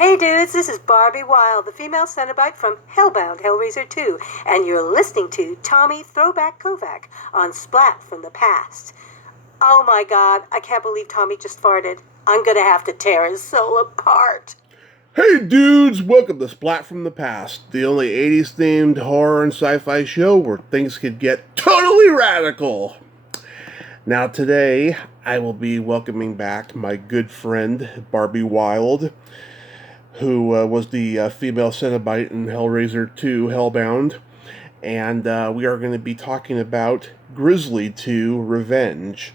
Hey dudes, this is Barbie Wilde, the female Cenobite from Hellbound Hellraiser 2, and you're listening to Tommy Throwback Kovac on Splat from the past. Oh my god, I can't believe Tommy just farted. I'm gonna have to tear his soul apart. Hey dudes, welcome to Splat from the Past, the only 80s themed horror and sci-fi show where things could get totally radical. Now today, I will be welcoming back my good friend Barbie Wilde, who was the female Cenobite in Hellraiser 2 Hellbound, and we are going to be talking about Grizzly 2 Revenge,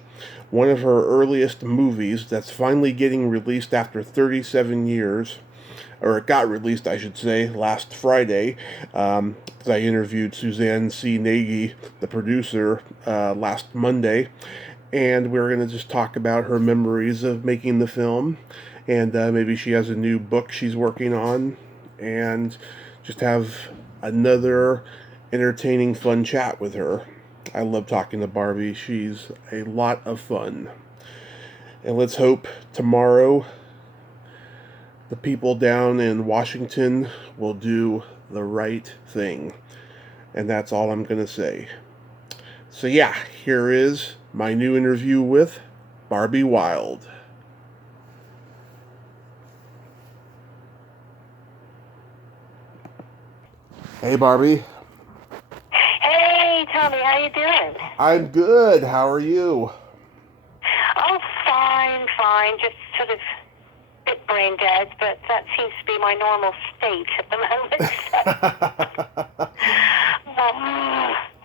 one of her earliest movies that's finally getting released after 37 years. Or it got released, I should say, last Friday, because I interviewed Suzanne C. Nagy, the producer, last Monday, and we're going to just talk about her memories of making the film, and maybe she has a new book she's working on, and just have another entertaining, fun chat with her. I love talking to Barbie. She's a lot of fun. And let's hope tomorrow the people down in Washington will do the right thing. And that's all I'm going to say. So yeah, here is my new interview with Barbie Wilde. Hey Barbie. Hey Tommy, how you doing? I'm good. How are you? Oh, fine. Just sort of a bit brain dead, but that seems to be my normal state at the moment.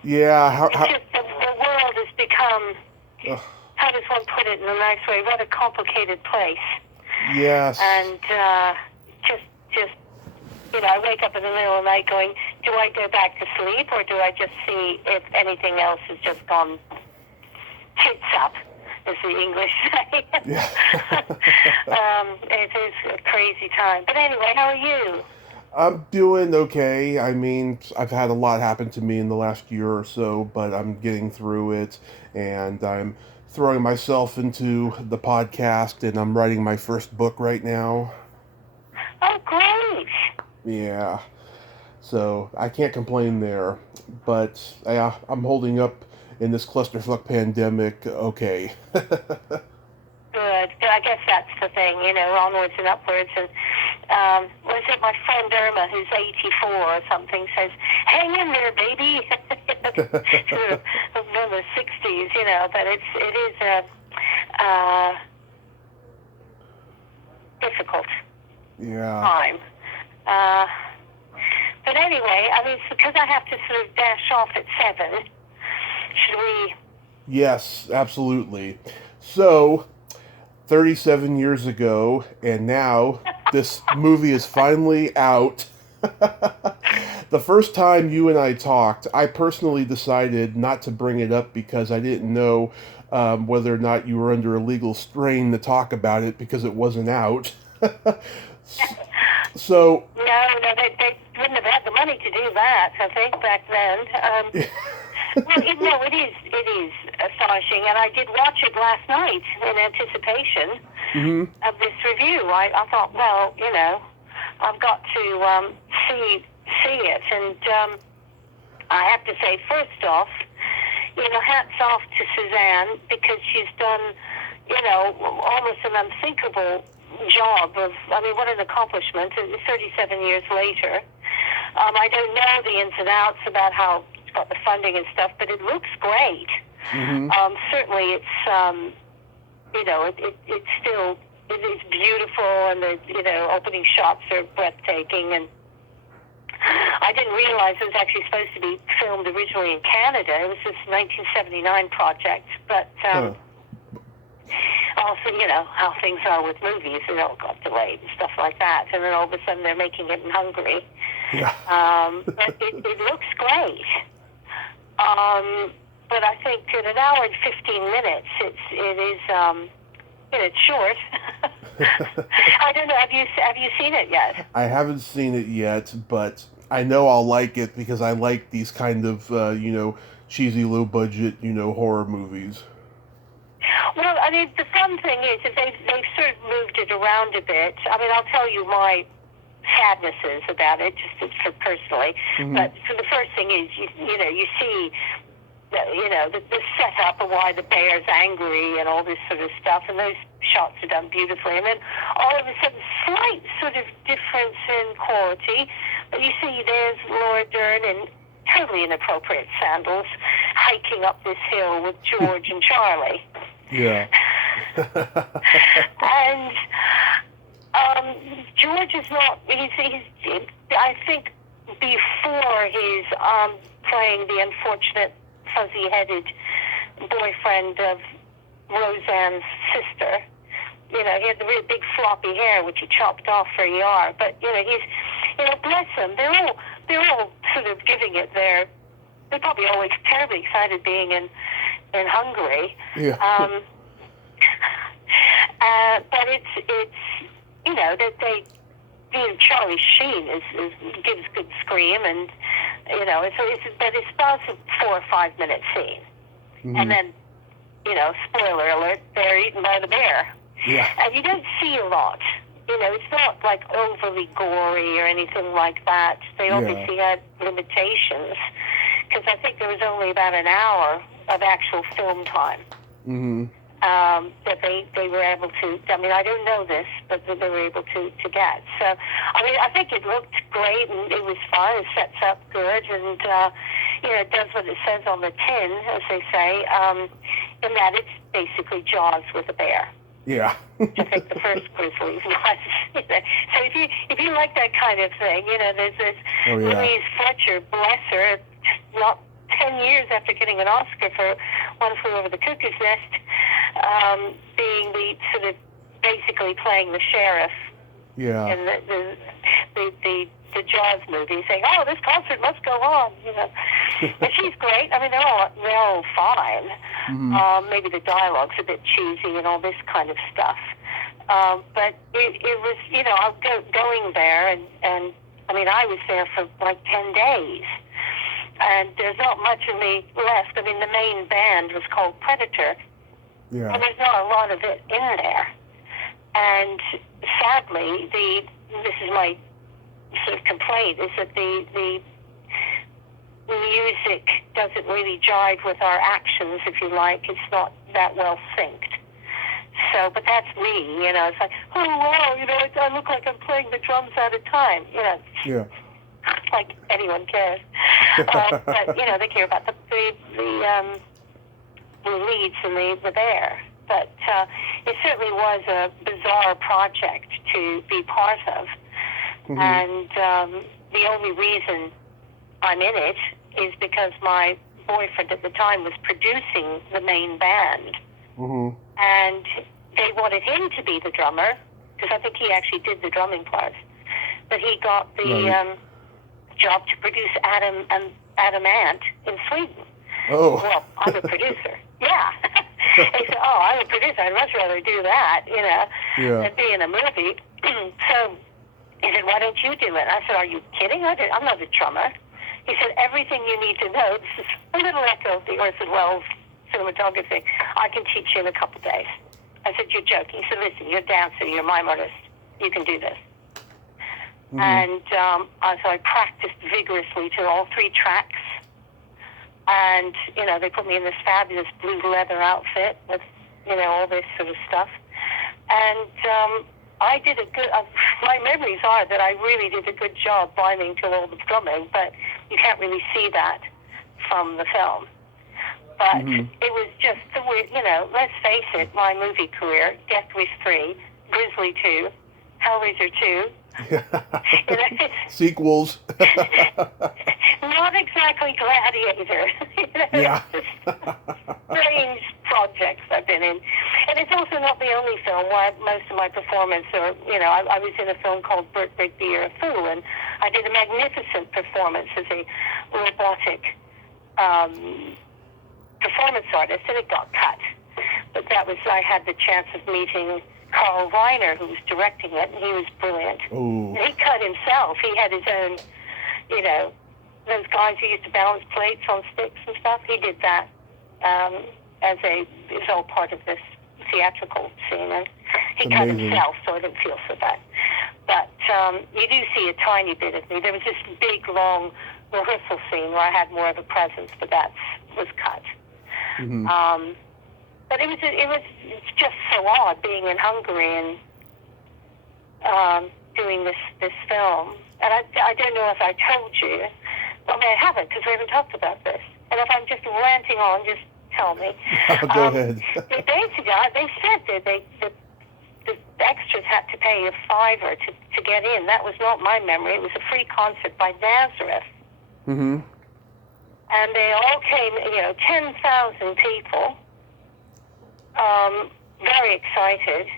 Yeah. It's just the world has become, how does one put it in a nice way, rather complicated place. Yes. And just I wake up in the middle of the night going, do I go back to sleep or do I just see if anything else has just gone tits up, as the English say? Yeah. It is a crazy time. But anyway, how are you? I'm doing okay. I mean, I've had a lot happen to me in the last year or so, but I'm getting through it, and I'm throwing myself into the podcast, and I'm writing my first book right now. Oh, great. Yeah. So I can't complain there, but I'm holding up in this clusterfuck pandemic okay. Good. I guess that's the thing, onwards and upwards. And was it my friend Irma, who's 84 or something, says, hang in there, baby. From the 60s, but it is a difficult time. But anyway, I mean, because I have to sort of dash off at 7, should we? Yes, absolutely. So, 37 years ago, and now this movie is finally out. The first time you and I talked, I personally decided not to bring it up because I didn't know whether or not you were under a legal strain to talk about it because it wasn't out. So no, they wouldn't have had the money to do that, I think, back then. Well, it is astonishing, and I did watch it last night in anticipation of this review. I thought, well, I've got to see it, and I have to say, first off, hats off to Suzanne, because she's done, almost an unthinkable job of, what an accomplishment, 37 years later. I don't know the ins and outs about how it's got the funding and stuff, but it looks great. Certainly it's, it's still, it is beautiful, and the, opening shots are breathtaking, and I didn't realize it was actually supposed to be filmed originally in Canada. It was this 1979 project, but also, how things are with movies, it all got delayed and stuff like that, and then all of a sudden they're making it in Hungary. Yeah. But it looks great. But I think in an hour and 15 minutes, it's short. I don't know. Have you seen it yet? I haven't seen it yet, but I know I'll like it because I like these kind of cheesy, low budget, horror movies. Well, I mean, the fun thing is that they've sort of moved it around a bit. I mean, I'll tell you my sadnesses about it, just for personally. Mm-hmm. But so the first thing is, you see, the setup of why the bear's angry and all this sort of stuff, and those shots are done beautifully. And then all of a sudden, slight sort of difference in quality. But you see, there's Laura Dern in totally inappropriate sandals, hiking up this hill with George and Charlie. Yeah. And George is not, he's I think before he's playing the unfortunate fuzzy-headed boyfriend of Roseanne's sister. He had the really big floppy hair, which he chopped off for ER. But, he's, bless them. They're all sort of giving it they're probably always terribly excited being in Hungary. Yeah. But it's that they, Charlie Sheen gives good scream, and but it's about a 4 or 5 minute scene, Mm-hmm. and then spoiler alert, they're eaten by the bear. Yeah. And you don't see a lot. It's not like overly gory or anything like that. They obviously had limitations, because I think there was only about an hour of actual film time. Mm-hmm. That they were able to, I mean, I don't know this, but that they were able to get. So, I mean, I think it looked great, and it was fun. It sets up good, and, it does what it says on the tin, as they say, in that it's basically Jaws with a bear. Yeah. I think the first Grizzly was. So if you like that kind of thing, there's this Louise Fletcher, bless her, not 10 years after getting an Oscar for One Flew Over the Cuckoo's Nest, being the sort of basically playing the sheriff in the Jaws movie, saying, "Oh, this concert must go on," And she's great. I mean, they're all fine. Mm-hmm. Maybe the dialogue's a bit cheesy and all this kind of stuff. But it was, I was going there, and I mean, I was there for like 10 days. And there's not much of me left. I mean, the main band was called Predator. Yeah. And there's not a lot of it in there. And sadly, this is my sort of complaint, is that the music doesn't really jive with our actions, if you like. It's not that well synced. So, but that's me, It's like, oh, wow, I look like I'm playing the drums out of time, Yeah. Like anyone cares. But, they care about the leads and the bear. But it certainly was a bizarre project to be part of. Mm-hmm. And the only reason I'm in it is because my boyfriend at the time was producing the main band. Mm-hmm. And they wanted him to be the drummer, because I think he actually did the drumming part. But he got the job to produce Adam Ant in Sweden. Oh. Well, I'm a producer. Yeah. He said, "Oh, I'm a producer. I'd much rather do that, than be in a movie." So he said, "Why don't you do it?" I said, "Are you kidding? I'm not a drummer." He said, "Everything you need to know." This is a little echo of the Orson Welles cinematography. "I can teach you in a couple days." I said, "You're joking." He said, "Listen, you're a dancer. You're a mime artist. You can do this." Mm-hmm. And so I practiced vigorously to all 3 tracks. And, they put me in this fabulous blue leather outfit with, all this sort of stuff. And I did a good, my memories are that I really did a good job rhyming to all the drumming, but you can't really see that from the film. But it was just the way, let's face it, my movie career, Death Wish 3, Grizzly 2, Hellraiser 2, sequels. Not exactly Gladiator. Yeah. Strange projects I've been in. And it's also not the only film where most of my performance are, I was in a film called Bert Rigby You're a Fool, and I did a magnificent performance as a robotic performance artist, and it got cut. But I had the chance of meeting Carl Reiner, who was directing it, and he was brilliant. Ooh. And he cut himself. He had his own, those guys who used to balance plates on sticks and stuff. He did that it was all part of this theatrical scene, and he cut Amazing. himself, so I didn't feel so bad. But you do see a tiny bit of me. There was this big, long rehearsal scene where I had more of a presence, but that was cut. Mm-hmm. But it was just so odd being in Hungary and doing this film. And I don't know if I told you. I mean, I haven't, because we haven't talked about this. And if I'm just ranting on, just tell me. Go ahead. They said that the extras had to pay a $5 to get in. That was not my memory. It was a free concert by Nazareth. Mm-hmm. And they all came, 10,000 people, very excited.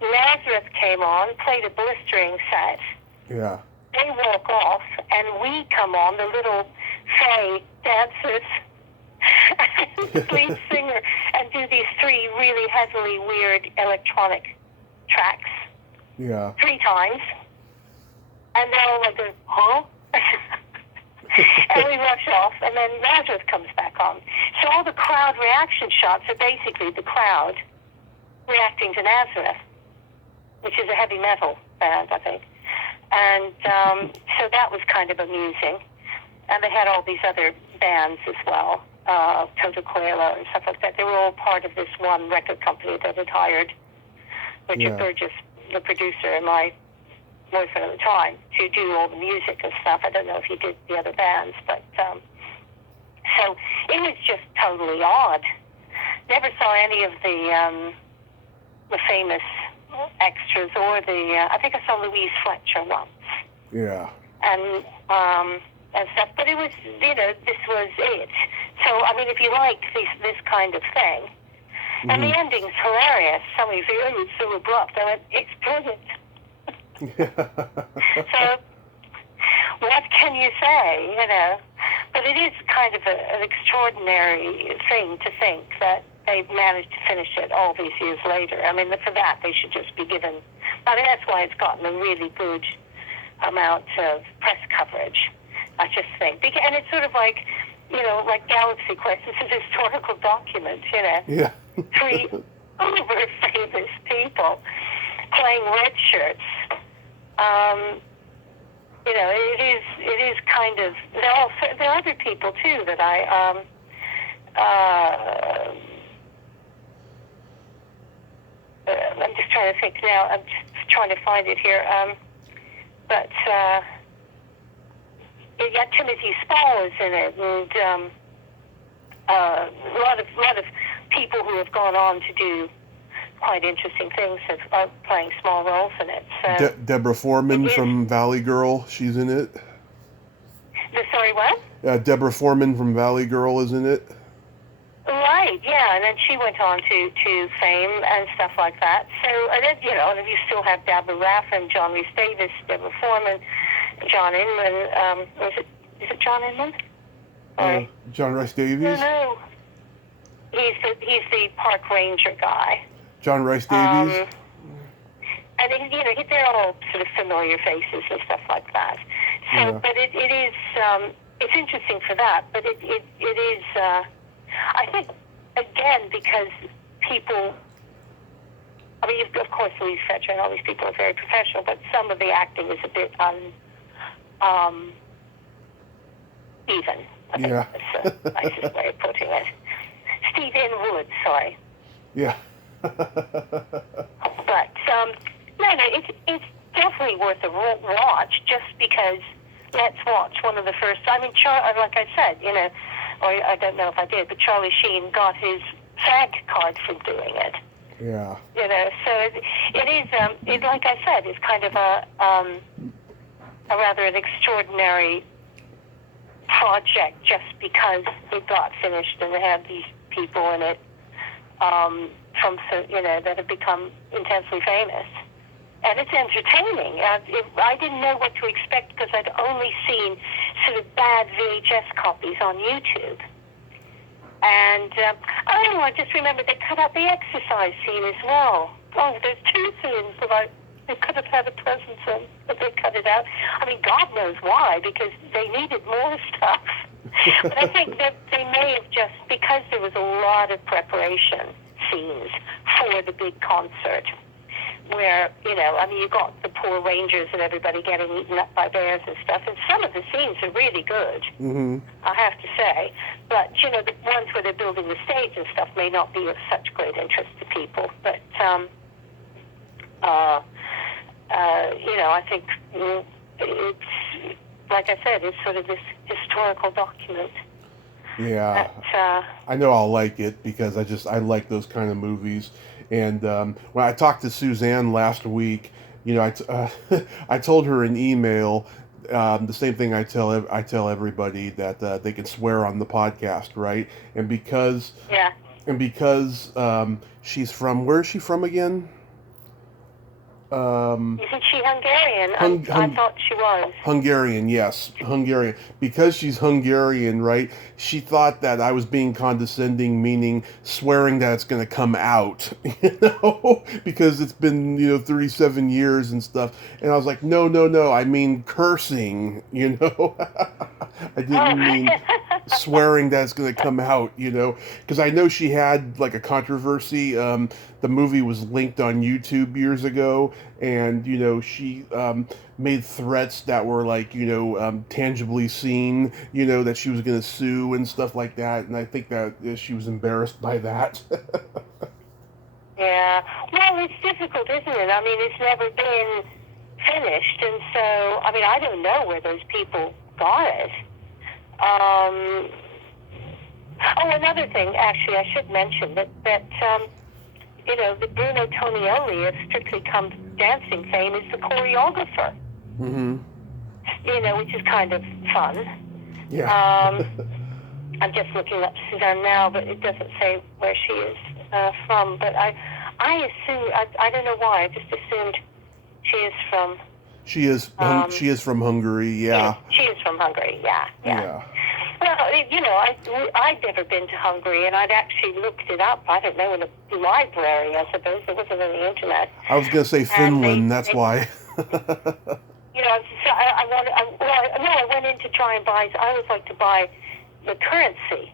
Nazareth came on, played a blistering set. Yeah. They walk off, and we come on, the little fey dancers, and the lead singer, and do these 3 really heavily weird electronic tracks. Yeah. 3 times. And they're all like, huh? And we rush off, and then Nazareth comes back on. So all the crowd reaction shots are basically the crowd reacting to Nazareth, which is a heavy metal band, I think. And so that was kind of amusing. And they had all these other bands as well, Toto Coelho and stuff like that. They were all part of this one record company that had hired Richard Burgess, the producer, and my boyfriend at the time, to do all the music and stuff. I don't know if he did the other bands, but so it was just totally odd. Never saw any of the famous extras or I think I saw Louise Fletcher once. Yeah. And stuff, but it was, this was it. So, I mean, if you like this kind of thing, Mm-hmm. and the ending's hilarious. Somebody say, oh, it's so abrupt. I went, it's brilliant. So, what can you say, But it is kind of an extraordinary thing to think that they've managed to finish it all these years later. I mean, for that, they should just be given... I mean, that's why it's gotten a really good amount of press coverage, I just think. And it's sort of like, like Galaxy Quest. This is a historical document, Yeah. 3 uber-famous people playing red shirts. It is kind of... There are other people, too, that I'm just trying to think now. I'm just trying to find it here. But you got Timothy Spall is in it, and a lot of people who have gone on to do quite interesting things are playing small roles in it. So Deborah Foreman from Valley Girl, she's in it. Sorry, what? Deborah Foreman from Valley Girl is in it. Right, yeah, and then she went on to fame and stuff like that. So, and then, and you still have Deborah Raff and John Rhys Davis, Deborah Foreman, John Inman. Is it John Inman? John Rhys Davies? No. He's the park ranger guy. John Rhys Davies? And they're all sort of familiar faces and stuff like that. So, Yeah. but it is it's interesting for that. But it is I think again because people. I mean, of course, Louise Fletcher and all these people are very professional, but some of the acting is a bit even. I think that's the nicest way of putting it. Steve Inwood, sorry. Yeah. But no, it's definitely worth a watch just because. Let's watch one of the first. I mean, like I said, or I don't know if I did, but Charlie Sheen got his SAG card for doing it. Yeah. So it is. Like I said, it's kind of a rather an extraordinary project just because it got finished and they had these people in it that have become intensely famous. And it's entertaining. I didn't know what to expect because I'd only seen sort of bad VHS copies on YouTube. And I don't know, I just remember they cut out the exercise scene as well. Oh, there's 2 scenes that they could have had a presence in, but they cut it out. I mean, God knows why, because they needed more stuff. But I think that they may have just, because there was a lot of preparation scenes for the big concert. Where, I mean, you got the poor rangers and everybody getting eaten up by bears and stuff, and some of the scenes are really good, I have to say. But, the ones where they're building the stage and stuff may not be of such great interest to people. But, I think it's, like I said, it's sort of this historical document. Yeah, that, I know I'll like it because I like those kind of movies. And when I talked to Suzanne last week, I told her in email the same thing I tell everybody, that they can swear on the podcast, right? And because she's from, where is she from again? Isn't she Hungarian? I thought she was. Hungarian, yes. Hungarian. Because she's Hungarian, right, she thought that I was being condescending, meaning swearing that it's going to come out, because it's been, 37 years and stuff. And I was like, no, I mean cursing, I didn't mean swearing that it's going to come out, because I know she had like a controversy. The movie was linked on YouTube years ago, and she made threats that were like tangibly seen, that she was going to sue and stuff like that, and I think that she was embarrassed by that. Yeah, well, it's difficult, isn't it? I mean, it's never been finished, and so I mean, I don't know where those people got it. Another thing, actually, I should mention that the Bruno Tonioli of Strictly Come Dancing fame is the choreographer. Which is kind of fun. Yeah. I'm just looking up Suzanne now, but it doesn't say where she is from. But I assume, I don't know why, I just assumed she is from... She is from Hungary, yeah. She is from Hungary, yeah. Well, I'd never been to Hungary, and I'd actually looked it up, I don't know, in a library, I suppose. There wasn't on the internet. I was going to say Finland, that's why. I went in to try and buy, I always like to buy the currency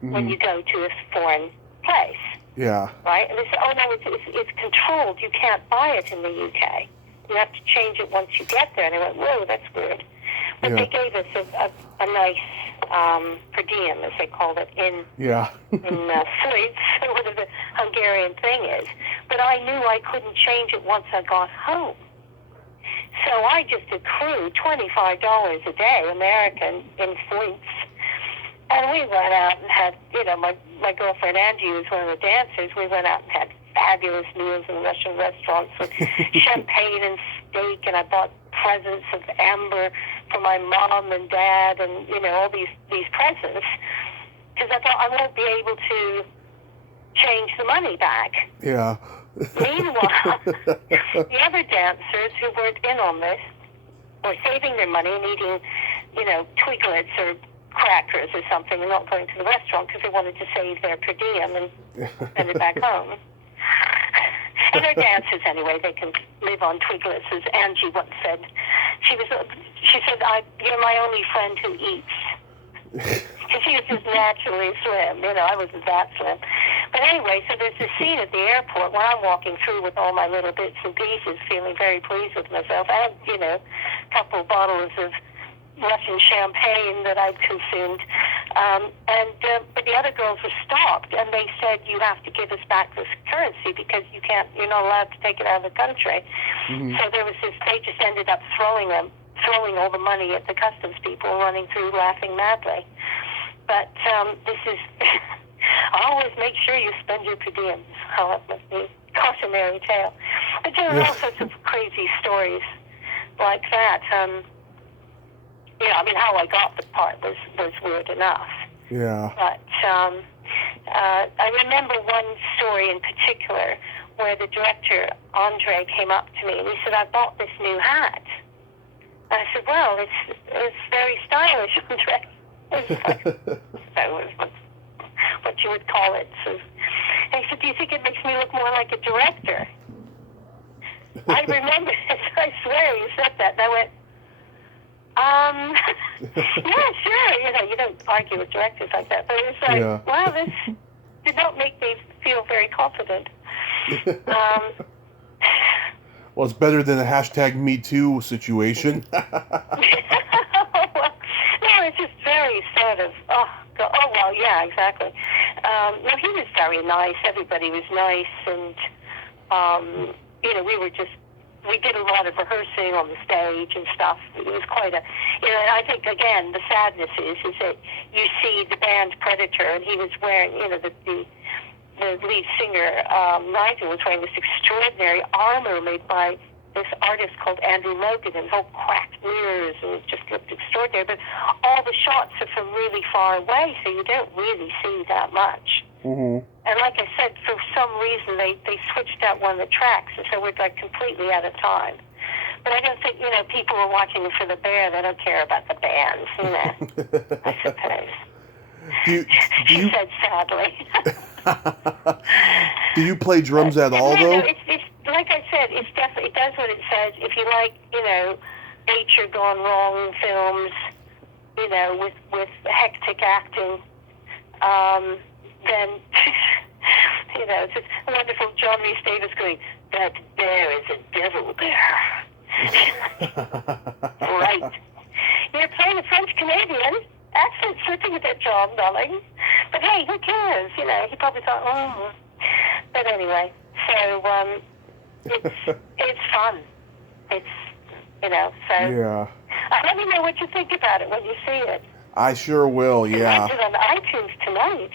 when you go to a foreign place. Yeah. Right? And they said, it's controlled. You can't buy it in the UK. You have to change it once you get there. And I went, whoa, that's weird. But they gave us a nice per diem, as they called it, in Fleets, or whatever the Hungarian thing is. But I knew I couldn't change it once I got home. So I just accrued $25 a day, American, in Fleets. And we went out and had, my girlfriend Angie was one of the dancers. We went out and had fabulous meals in Russian restaurants with champagne and steak, and I bought presents of amber for my mom and dad, and all these presents, because I thought I won't be able to change the money back. Yeah. Meanwhile, the other dancers who weren't in on this were saving their money and eating, Twiglets or crackers or something, and not going to the restaurant because they wanted to save their per diem and send it back home. And they're dancers anyway; they can live on Twiglets, as Angie once said. She said, "You're my only friend who eats." Because she was just naturally slim. I wasn't that slim. But anyway, so there's this scene at the airport where I'm walking through with all my little bits and pieces, feeling very pleased with myself. I had, a couple of bottles of Russian champagne that I'd consumed. But the other girls were stopped, and they said, you have to give us back this currency because you're not allowed to take it out of the country. So there was they just ended up throwing all the money at the customs people, running through laughing madly. But this is, always make sure you spend your per diem. How it must be cautionary tale. But there are all sorts of crazy stories like that. How I got the part was weird enough. Yeah. But I remember one story in particular where the director, Andre, came up to me and he said, I bought this new hat. And I said, well, it's very stylish, Andre. That was what you would call it. So, and he said, do you think it makes me look more like a director? I remember, I swear you said that. And I went, yeah, sure. You don't argue with directors like that. But it was like, wow, this did not make me feel very confident. Well, it's better than a hashtag Me Too situation. No, it's just very sort of, oh well, yeah, exactly. No, he was very nice. Everybody was nice, and, we did a lot of rehearsing on the stage and stuff. It was quite a, and I think, again, the sadness is that you see the band Predator, and he was wearing, the lead singer, Nigel, was wearing this extraordinary armor made by this artist called Andrew Logan, and whole cracked mirrors, and it just looked extraordinary. But all the shots are from really far away, so you don't really see that much. Mm-hmm. And like I said, for some reason, they switched out one of the tracks, and so we're like completely out of time. But I don't think, people are watching it for the bear. They don't care about the bands, I suppose. She said sadly. Do you play drums at all, though? No, it's like I said, it does what it says. If you like, nature gone wrong films, with hectic acting, then, it's just wonderful John Rhys Davis going, that bear is a devil bear. Right. You're playing a French-Canadian accent slipping a bit, John, darling. But hey, who cares? He probably thought, But anyway, so it's fun. It's, so. Yeah. Let me know what you think about it when you see it. I sure will, yeah. Rent it on iTunes tonight.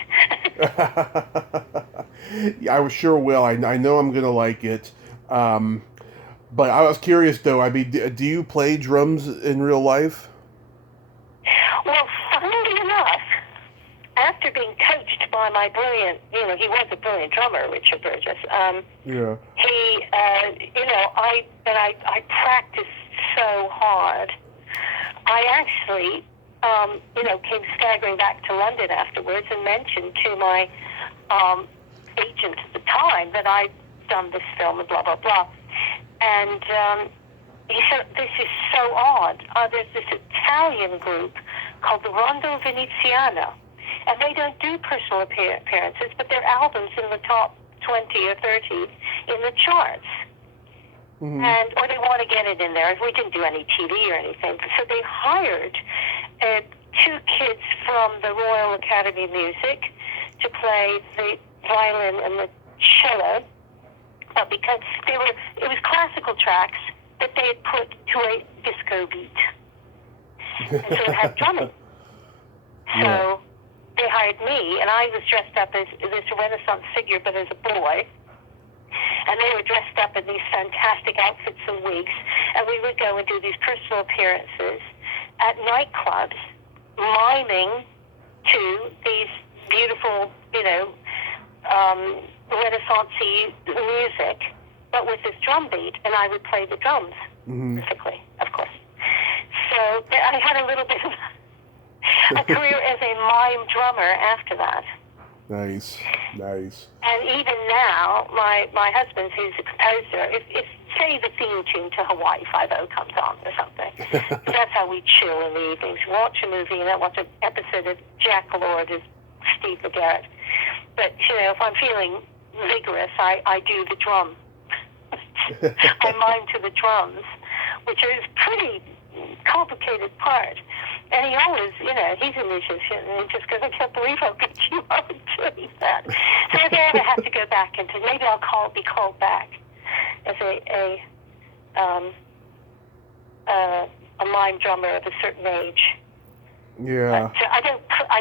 I sure will. I know I'm going to like it. But I was curious, though. I mean, do you play drums in real life? Well, funnily enough, after being coached by my brilliant, he was a brilliant drummer, Richard Burgess. Yeah. He, I practiced so hard. I actually, came staggering back to London afterwards and mentioned to my agent at the time that I'd done this film and blah, blah, blah. And he said, this is so odd. There's this Italian group called the Rondo Veneziano, and they don't do personal appearances, but their albums in the top 20 or 30 in the charts. Mm-hmm. Or they want to get it in there. We didn't do any TV or anything. So they hired two kids from the Royal Academy of Music to play the violin and the cello, because it was classical tracks that they had put to a disco beat. And so it had drumming. So they hired me, and I was dressed up as this Renaissance figure, but as a boy. And they were dressed up in these fantastic outfits and wigs, and we would go and do these personal appearances at nightclubs, miming to these beautiful, Renaissance-y music, but with this drum beat, and I would play the drums, perfectly, of course. So I had a little bit of a career as a mime drummer after that. Nice. And even now, my husband, who's a composer, if say the theme tune to Hawaii Five-0 comes on or something, that's how we chill in the evenings. Watch a movie, and then watch an episode of Jack Lord as Steve McGarrett. But, if I'm feeling vigorous, I do the drum. I mime to the drums, which is a pretty complicated part. And he always, he's a musician, and he just goes, I can't believe how good you are at doing that. So if I ever have to go back into, maybe I'll be called back as a mime drummer of a certain age. Yeah.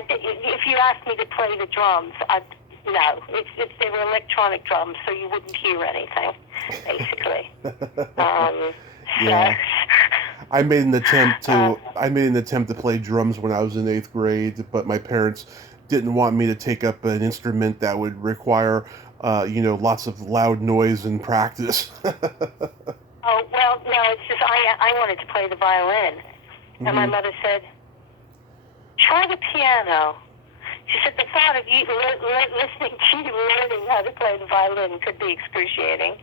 But if you asked me to play the drums, no. They were electronic drums, so you wouldn't hear anything, basically. Yeah. I made an attempt to play drums when I was in 8th grade, but my parents didn't want me to take up an instrument that would require, lots of loud noise and practice. Oh, well, no, it's just I wanted to play the violin. And my mother said, try the piano. She said the thought of you listening to you learning how to play the violin could be excruciating.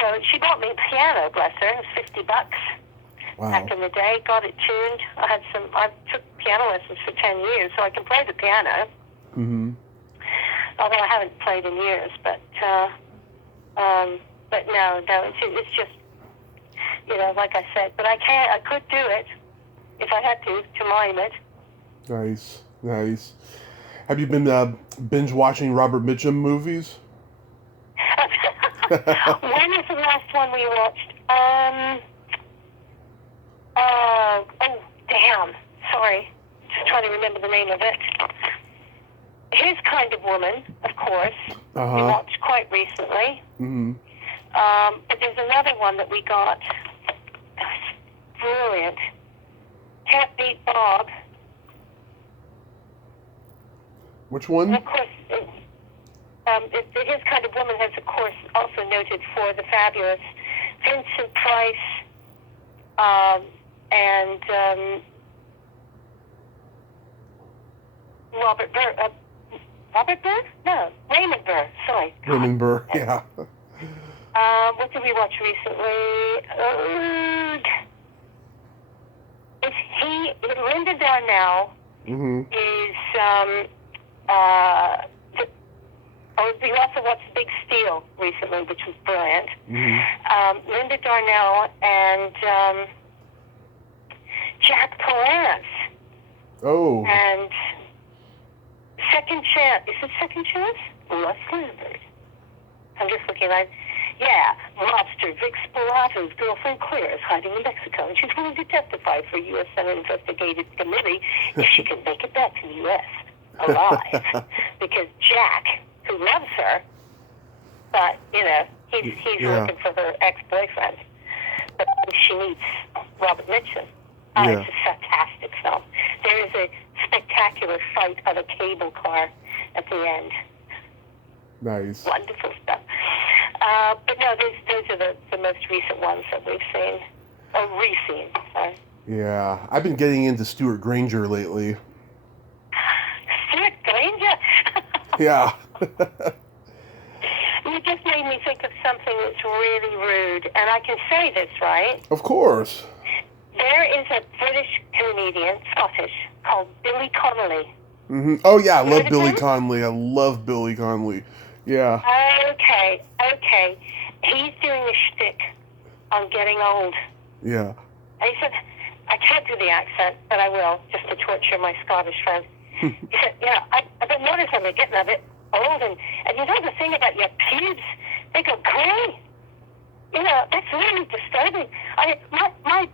So she bought me a piano, bless her. It was $50. Wow. Back in the day, got it tuned. I took piano lessons for 10 years, so I can play the piano. Mm-hmm. Although I haven't played in years, but But no, it's just, like I said. But I could do it if I had to mime it. Nice. Have you been binge watching Robert Mitchum movies? When was the last one we watched? Oh, damn. Sorry. Just trying to remember the name of it. His Kind of Woman, of course. We watched quite recently. Mm-hmm. But there's another one that we got. It's brilliant. Can't Beat Bob. Which one? And of course, His Kind of Woman has, of course, also noted for the fabulous Vincent Price and Robert Burr. Robert Burr? No, Raymond Burr. Sorry. Raymond Burr, yeah. What did we watch recently? Linda Darnell is we also watched Big Steel recently, which was brilliant. Linda Darnell and Jack Palance. Oh. And Second Chance. Is it Second Chance? Russ Lambert. I'm just looking at. Yeah, mobster Vic Spalato's girlfriend Claire is hiding in Mexico, and she's willing to testify for U.S. Senate Investigative Committee if she can make it back to the U.S. alive. Because Jack, who loves her, but, he's looking for her ex-boyfriend. But she meets Robert Mitchum. It's a fantastic film. There is a spectacular fight on a cable car at the end. Nice. Wonderful stuff. But no, those are the most recent ones that we've seen. Oh, re-seen, sorry. Yeah, I've been getting into Stuart Granger lately. Stuart Granger? Yeah. You just made me think of something that's really rude, and I can say this, right? Of course. There is a British comedian, Scottish, called Billy Connolly. Oh, yeah, I love Billy Connolly. I love Billy Connolly. Yeah. Okay. He's doing a shtick on getting old. Yeah. And he said, I can't do the accent, but I will, just to torture my Scottish friends. He said, I've been noticing they're getting a bit old, and you know the thing about your pubes, they go gray. That's really disturbing. My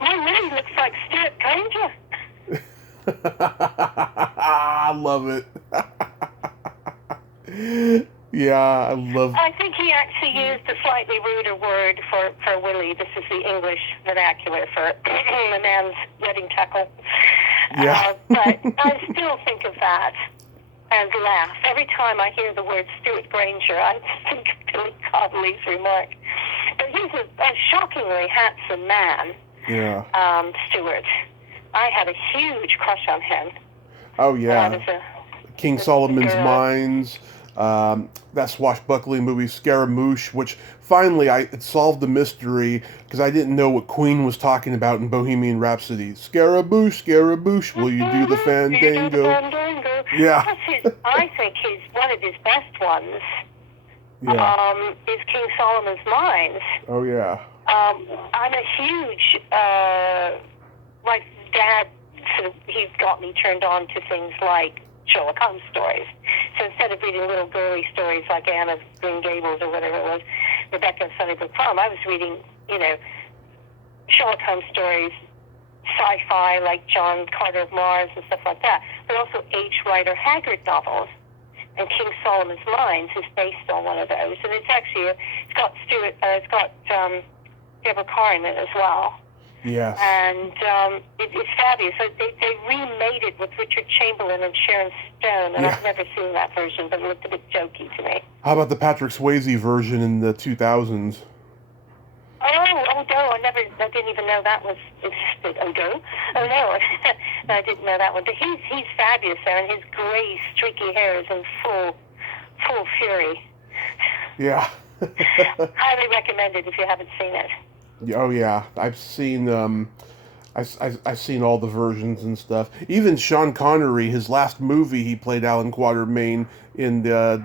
name looks like Stuart Granger. I love it. Yeah, I love. I think he actually used a slightly ruder word for Willie. This is the English vernacular for a man's wedding tackle. Yeah. But I still think of that and laugh. Every time I hear the word Stuart Granger, I think of Billy Connolly's remark. But he's a shockingly handsome man. Yeah. Stuart. I had a huge crush on him. Oh, yeah. King Solomon's Mines. That swashbuckling movie Scaramouche, which finally it solved the mystery because I didn't know what Queen was talking about in Bohemian Rhapsody. Scaramouche, Scaramouche, will you do the fandango? Yeah. I think one of his best ones is King Solomon's Mines. Oh, yeah. I'm a huge, my dad, he's got me turned on to things like Sherlock Holmes stories. So instead of reading little girly stories like Anne of Green Gables or whatever it was, Rebecca and Sunnybrook Farm, I was reading, Sherlock Holmes stories, sci-fi like John Carter of Mars and stuff like that, but also H. Rider Haggard novels. And King Solomon's Mines is based on one of those. And it's actually, it's got Deborah Carr in it as well. Yes. And it's fabulous. So they remade it with Richard Chamberlain and Sharon Stone, and I've never seen that version, but it looked a bit jokey to me. How about the Patrick Swayze version in the 2000s? Oh no, I didn't even know that was existed. Oh no, no, I didn't know that one. But he's fabulous there, and his gray, streaky hair is in full fury. Yeah. Highly recommended if you haven't seen it. Oh yeah, I've seen I've seen all the versions and stuff. Even Sean Connery, his last movie, he played Alan Quatermain in the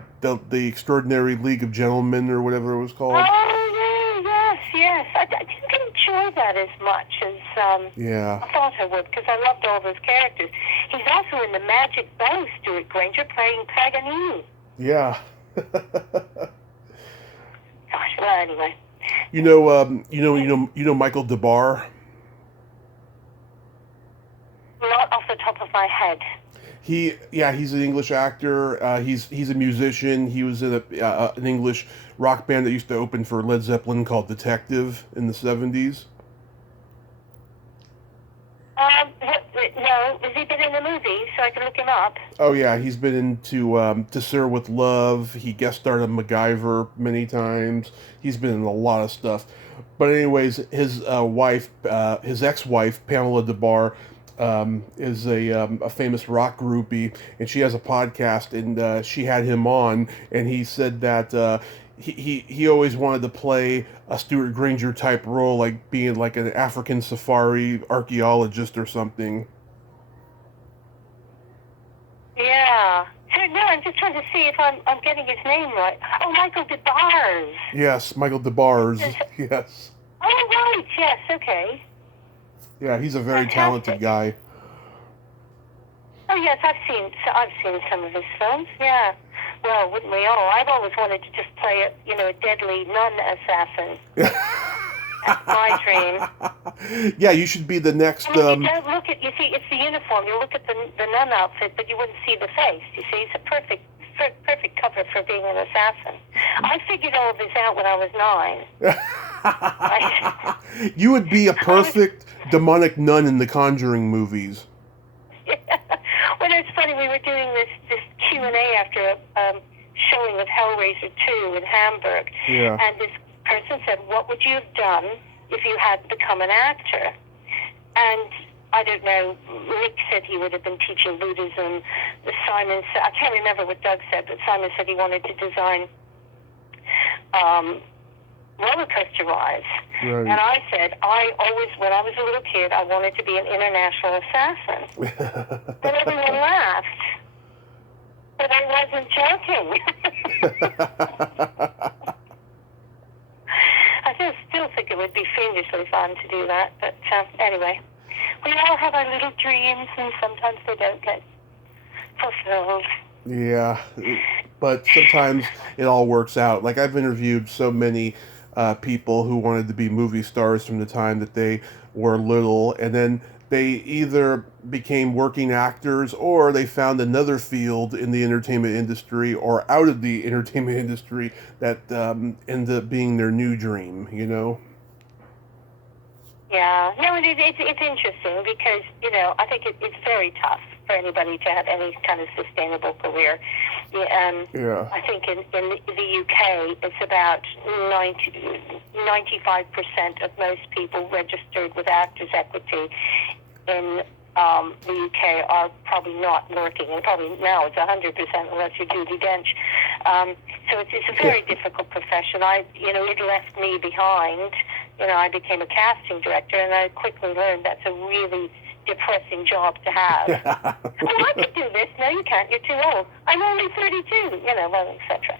Extraordinary League of Gentlemen or whatever it was called. Oh, yes. I didn't enjoy that as much as Yeah. I thought I would, because I loved all those characters. He's also in The Magic Bow, Stuart Granger, playing Paganini. Yeah. Gosh, well, anyway. You know Michael DeBar. Not off the top of my head. He's an English actor. He's a musician. He was in an English rock band that used to open for Led Zeppelin called Detective in the 70s. No, has he been in the movie so I can look him up? Oh yeah, he's been into To Sir with Love. He guest starred on MacGyver many times. He's been in a lot of stuff. But anyways, his his ex-wife Pamela DeBar, is a famous rock groupie, and she has a podcast, and she had him on, and he said that he always wanted to play a Stuart Granger type role, like being like an African safari archaeologist or something. Yeah. So, no, I'm just trying to see if I'm getting his name right. Oh, Michael DeBars. Yes, Michael DeBars. Yes. Oh, right. Yes. Okay. Yeah, he's a very Fantastic. talented guy. Oh, yes. I've seen some of his films. Yeah. Well, wouldn't we all? I've always wanted to just play a deadly nun assassin. That's my dream. Yeah, you should be the next. I mean, you don't look at. You see, it's the uniform. You look at the nun outfit, but you wouldn't see the face. You see, it's a perfect cover for being an assassin. I figured all of this out when I was 9. You would be a perfect demonic nun in the Conjuring movies. Yeah. Well, it's funny. We were doing this Q&A after a showing of Hellraiser 2 in Hamburg, Yeah. and this person said, "What would you have done if you had become an actor?" And I don't know. Rick said he would have been teaching Buddhism. Simon said, I can't remember what Doug said, but Simon said he wanted to design roller coaster rides. Right. And I said, when I was a little kid, I wanted to be an international assassin. But everyone laughed. But I wasn't joking. I still think it would be fiendishly fun to do that. But anyway, we all have our little dreams, and sometimes they don't get fulfilled. Yeah, but sometimes it all works out. Like, I've interviewed so many people who wanted to be movie stars from the time that they were little, and then they either became working actors or they found another field in the entertainment industry or out of the entertainment industry that ended up being their new dream, you know? Yeah, no, it's interesting because, I think it's very tough for anybody to have any kind of sustainable career. Yeah. I think in the UK, it's about 95% of most people registered with Actors Equity in the UK are probably not working, and probably now it's 100% unless you're Judi Dench. So it's a very difficult profession. It left me behind. I became a casting director, and I quickly learned that's a really depressing job to have. Oh, I could do this. No, you can't. You're too old. I'm only 32. Etc.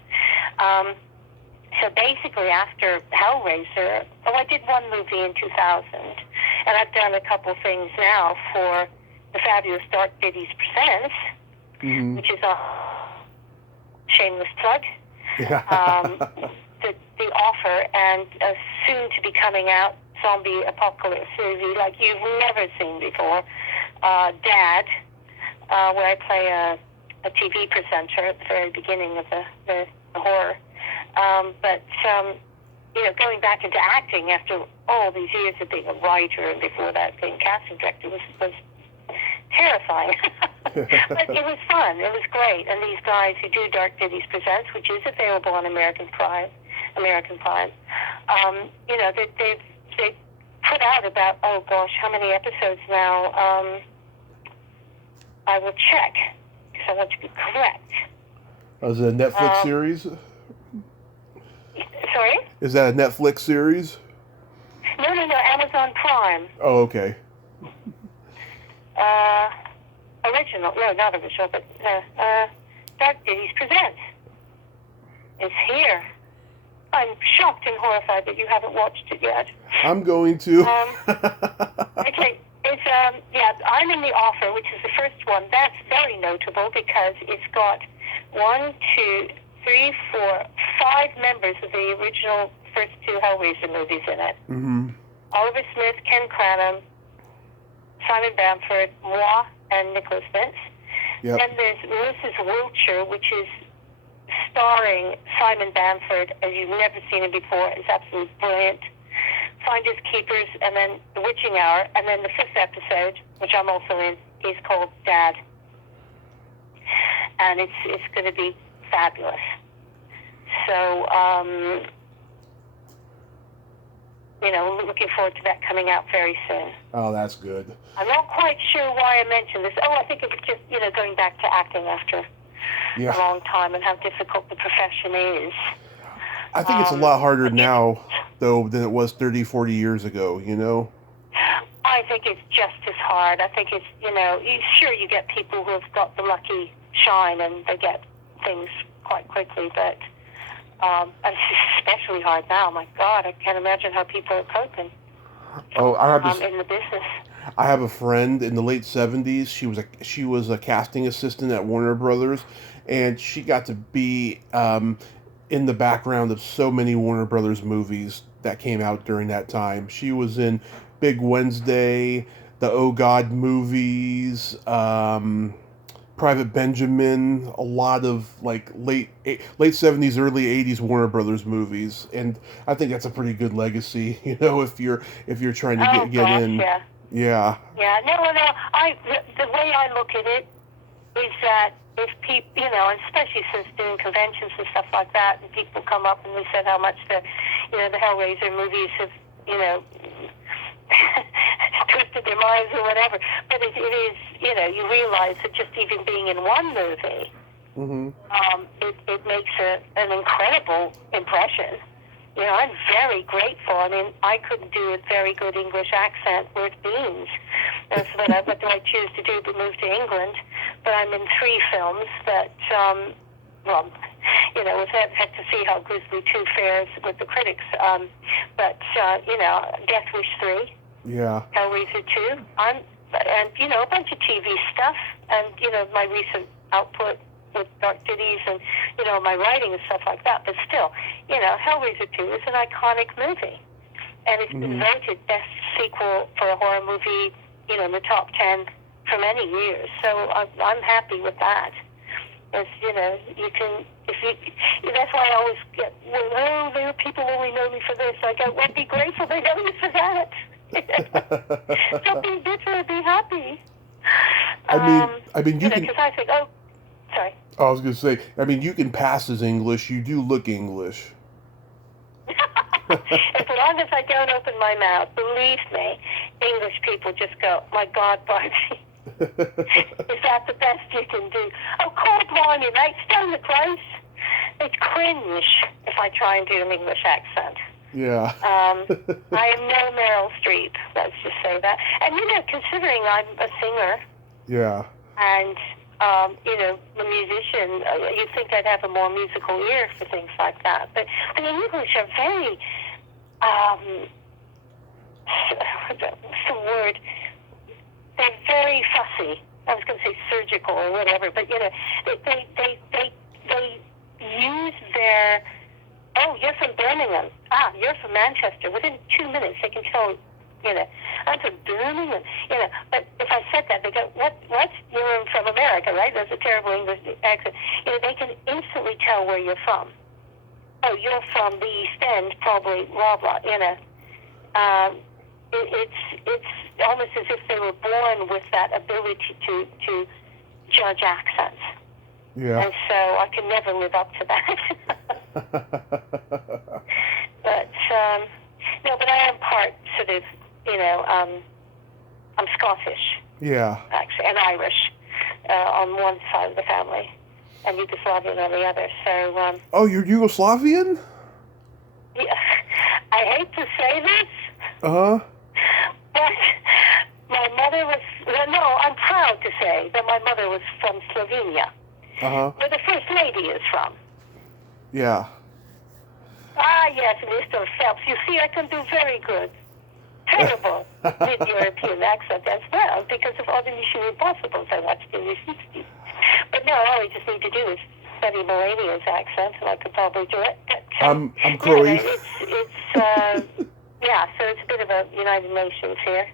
So basically, after Hellraiser, I did one movie in 2000, and I've done a couple things now for the fabulous Dark Biddies Presents, which is a shameless plug. The offer, and a soon-to-be coming out zombie apocalypse movie like you've never seen before, Dad, where I play a TV presenter at the very beginning of the horror. But going back into acting after all these years of being a writer and before that being casting director was terrifying. But it was fun. It was great. And these guys who do Dark Biddies Presents, which is available on American Prime, they've put out about, oh gosh, how many episodes now? I will check because I want to be correct. Is it a Netflix series? Sorry? Is that a Netflix series? No, Amazon Prime. Oh, okay. original, no, not original, but Dark Ditties Presents. It's here. I'm shocked and horrified that you haven't watched it yet. I'm going to. Okay, it's I'm in the offer, which is the first one. That's very notable because it's got 5 members of the original first 2 Hellraiser movies in it. Mm-hmm. Oliver Smith, Ken Cranham, Simon Bamford, moi, and Nicholas Mintz. Yep. Then there's Mrs. Wiltshire, which is starring Simon Bamford, as you've never seen him before. It's absolutely brilliant. Finders Keepers, and then The Witching Hour, and then the 5th episode, which I'm also in, is called Dad. And it's going to be fabulous. So, looking forward to that coming out very soon. Oh, that's good. I'm not quite sure why I mentioned this. Oh, I think it was just, going back to acting after a long time and how difficult the profession is. I think it's a lot harder now, though, than it was 30, 40 years ago, I think it's just as hard. I think it's, sure you get people who have got the lucky shine and they get things quite quickly, but it's especially hard now. My God, I can't imagine how people are coping in the business. I have a friend in the late 70s. She was a casting assistant at Warner Brothers, and she got to be in the background of so many Warner Brothers movies that came out during that time. She was in Big Wednesday, the Oh God movies, Private Benjamin, a lot of late 70s, early 80s Warner Brothers movies, and I think that's a pretty good legacy, if you're trying to get in. Yeah. Yeah. No. The way I look at it is that if people, and especially since doing conventions and stuff like that, and people come up and they said how much the Hellraiser movies have, twisted their minds or whatever. But it is, you realize that just even being in one movie, it makes an incredible impression. I'm very grateful. I mean, I couldn't do a very good English accent worth beans. That's what do I choose to do but move to England? But I'm in 3 films that, we've had to see how Grizzly 2 fares with the critics. But Death Wish 3. Yeah. Hellraiser 2. And a bunch of TV stuff. And, my recent output with Dark Ditties and, my writing and stuff like that. But still, Hellraiser 2 is an iconic movie. And it's been voted best sequel for a horror movie, in the top 10 for many years. So I'm happy with that. As, that's why I always get, people only know me for this. I go, well, be grateful they know you for that. Don't be bitter, be happy. I mean, you can... Because I think, sorry. I was going to say, you can pass as English. You do look English. As long as I don't open my mouth, believe me, English people just go, my God, Barbie. Is that the best you can do? Oh, cold blimey, mate, stone the place. It's cringe if I try and do an English accent. Yeah. I am no Meryl Streep, let's just say that. And, considering I'm a singer. Yeah. And, a musician, you'd think I'd have a more musical ear for things like that. But the English are very, what's the word? They're very fussy. I was going to say surgical or whatever, but they use their, you're from Birmingham. You're from Manchester. Within 2 minutes, they can tell, I'm from Birmingham. But if I said that, they go, what? You're from America, right? That's a terrible English accent. They can instantly tell where you're from. Oh, you're from the East End, probably, blah, blah, It's almost as if they were born with that ability to judge accents. Yeah. And so I can never live up to that. But I am part sort of, I'm Scottish. Yeah. Actually, and Irish on one side of the family, and Yugoslavian on the other. So. You're Yugoslavian? Yeah. I hate to say this. Uh-huh. But my mother was, I'm my mother was from Slovenia, where the First Lady is from. Yeah. Ah, yes, Mr. Phelps. You see, I can do very good. Terrible mid-European accent as well, because of all the Mission Impossibles I watched in the 60s. But no, all I just need to do is study Melania's accent, and I could probably do it. But, I'm Croatian. Yeah, so it's a bit of a United Nations here.